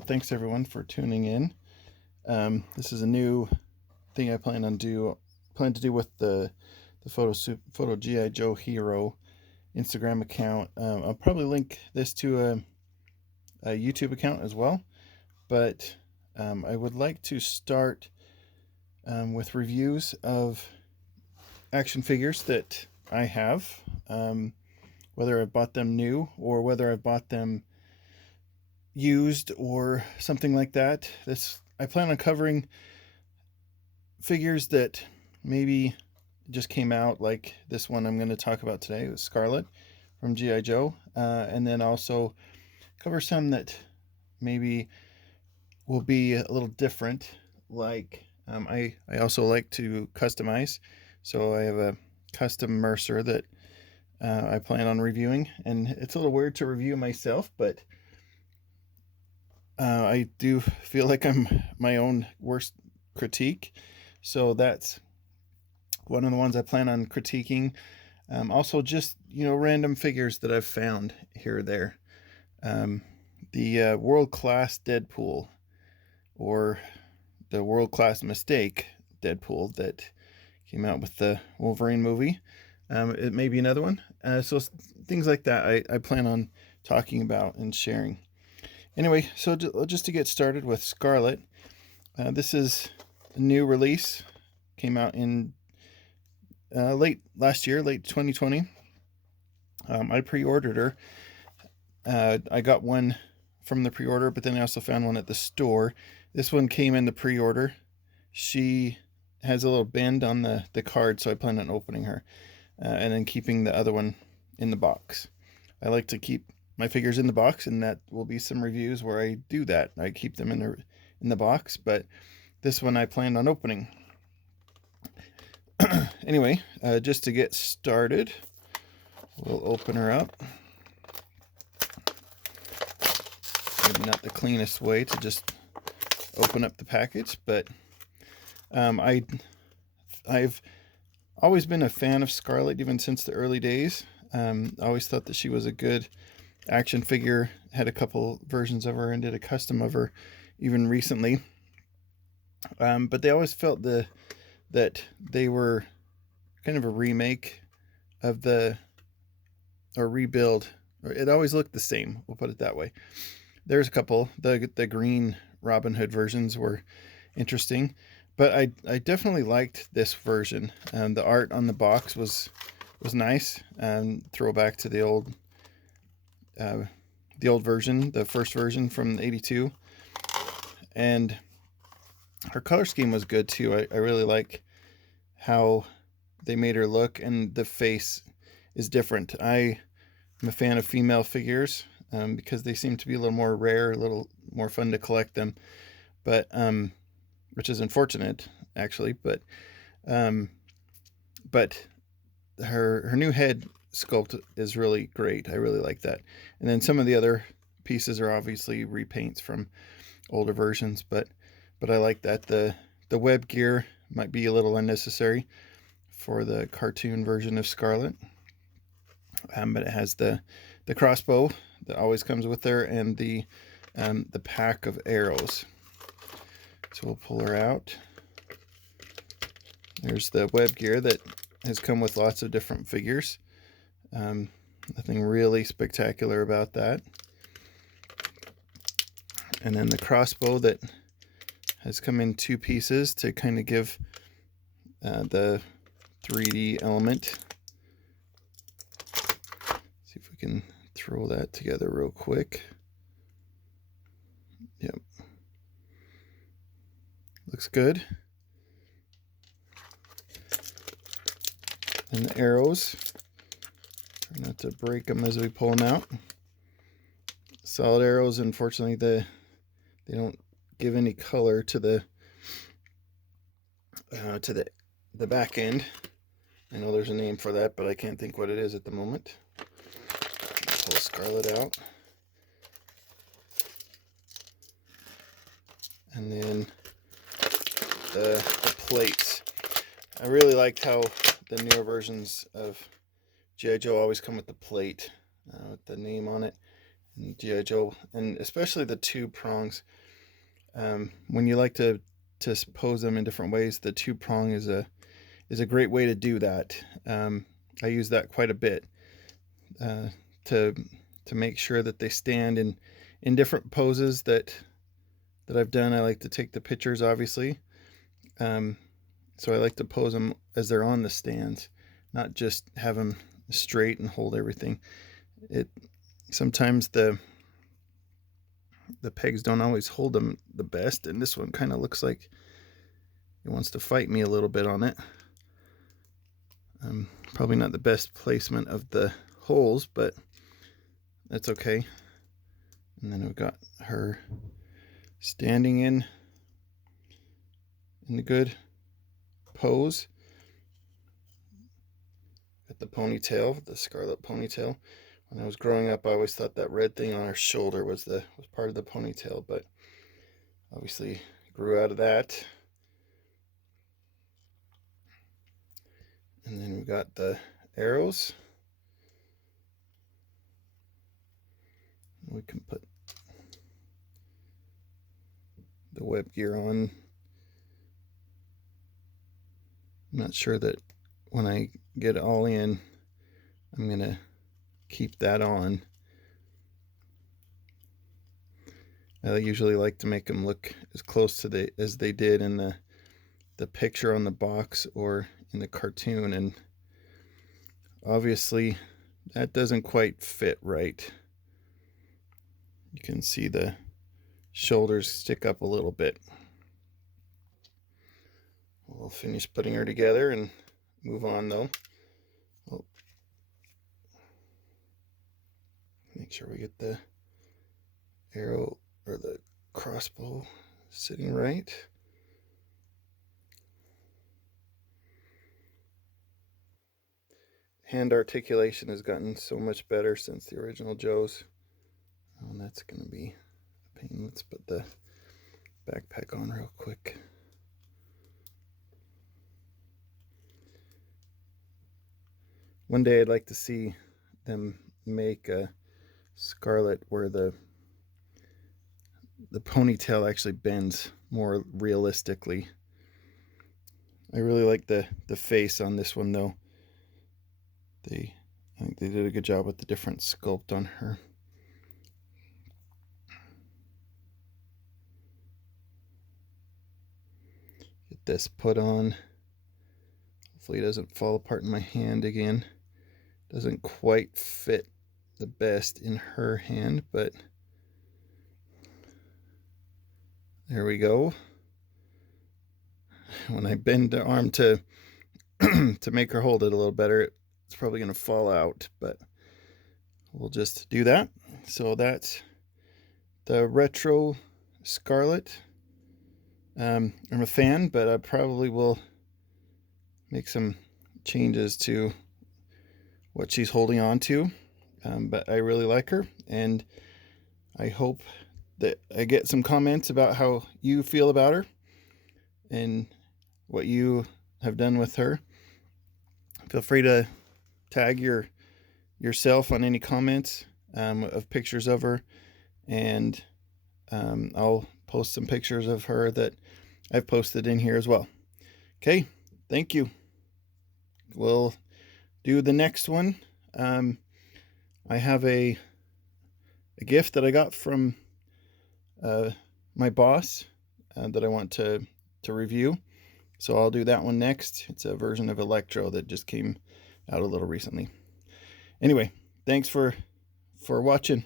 Thanks everyone for tuning in. This is a new thing I plan to do with the PhotoGIJoeHero Instagram account. I'll probably link this to a YouTube account as well, but I would like to start with reviews of action figures that I have, whether I bought them new or whether I bought them used or something like that. I plan on covering figures that maybe just came out, like this one I'm going to talk about today, with Scarlet from G.I. Joe, and then also cover some that maybe will be a little different. Like I also like to customize, so I have a custom Mercer that I plan on reviewing, and it's a little weird to review myself, but I do feel like I'm my own worst critique, so that's one of the ones I plan on critiquing. Also, just random figures that I've found here or there. The world-class Deadpool, or the world-class mistake Deadpool that came out with the Wolverine movie. It may be another one. So things like that I plan on talking about and sharing. Anyway, so just to get started with Scarlet, this is a new release. Came out in late last year, late 2020. I pre-ordered her. I got one from the pre-order, but then I also found one at the store. This one came in the pre-order. She has a little bend on the card, so I plan on opening her and then keeping the other one in the box. I like to keep my figures in the box, and that will be some reviews where I do that. I keep them in the box, but this one I planned on opening. Anyway, just to get started, we'll open her up. Maybe not the cleanest way to just open up the package, but I've always been a fan of Scarlet, even since the early days. I always thought that she was a good action figure. Had a couple versions of her and did a custom of her even recently. But they always felt that they were kind of a remake of or rebuild. It always looked the same, we'll put it that way. There's a couple. The green Robin Hood versions were interesting, but I definitely liked this version. The art on the box was nice, and throwback to the old version, the first version from '82, and her color scheme was good too. I really like how they made her look, and the face is different. I am a fan of female figures because they seem to be a little more rare, a little more fun to collect them, but which is unfortunate actually. But her new head sculpt is really great. I really like that. And then some of the other pieces are obviously repaints from older versions, but I like that. The web gear might be a little unnecessary for the cartoon version of Scarlet, but it has the crossbow that always comes with her, and the pack of arrows. So we'll pull her out. There's the web gear that has come with lots of different figures. Nothing really spectacular about that. And then the crossbow that has come in two pieces to kind of give the 3D element. See if we can throw that together real quick. Yep. Looks good. And the arrows. Try not to break them as we pull them out. Solid arrows. Unfortunately, they don't give any color to the back end. I know there's a name for that, but I can't think what it is at the moment. Pull Scarlet out. And then the plates. I really liked how the newer versions of G.I. Joe always come with the plate with the name on it. in G.I. Joe, and especially the two prongs. When you like to pose them in different ways, the two prong is a great way to do that. I use that quite a bit to make sure that they stand in different poses that I've done. I like to take the pictures, obviously. So I like to pose them as they're on the stands, not just have them straight and hold everything. Sometimes the pegs don't always hold them the best, and this one kind of looks like it wants to fight me a little bit on it. Probably not the best placement of the holes, but that's okay. And then we've got her standing in a good pose. Got the ponytail, the scarlet ponytail. When I was growing up, I always thought that red thing on her shoulder was part of the ponytail, but obviously grew out of that. And then we got the arrows. We can put the web gear on. I'm not sure that when I get it all in, I'm gonna keep that on. I usually like to make them look as close to as they did in the picture on the box or in the cartoon, and obviously that doesn't quite fit right. You can see the shoulders stick up a little bit. We'll finish putting her together and move on though. Oh. Make sure we get the arrow or the crossbow sitting right. Hand articulation has gotten so much better since the original Joes. Oh, that's going to be a pain. Let's put the backpack on real quick. One day I'd like to see them make a Scarlet where the ponytail actually bends more realistically. I really like the face on this one though. I think they did a good job with the different sculpt on her. Get this put on. Hopefully it doesn't fall apart in my hand again. Doesn't quite fit the best in her hand, but there we go. When I bend the arm to to make her hold it a little better, it's probably going to fall out, but we'll just do that. So that's the Retro Scarlet. I'm a fan, but I probably will make some changes to what she's holding on to. But I really like her, and I hope that I get some comments about how you feel about her and what you have done with her. Feel free to tag yourself on any comments of pictures of her, and I'll post some pictures of her that I've posted in here as well. Okay, thank you. We'll do the next one. I have a gift that I got from my boss that I want to review. So I'll do that one next. It's a version of Electro that just came out a little recently. Anyway, thanks for watching.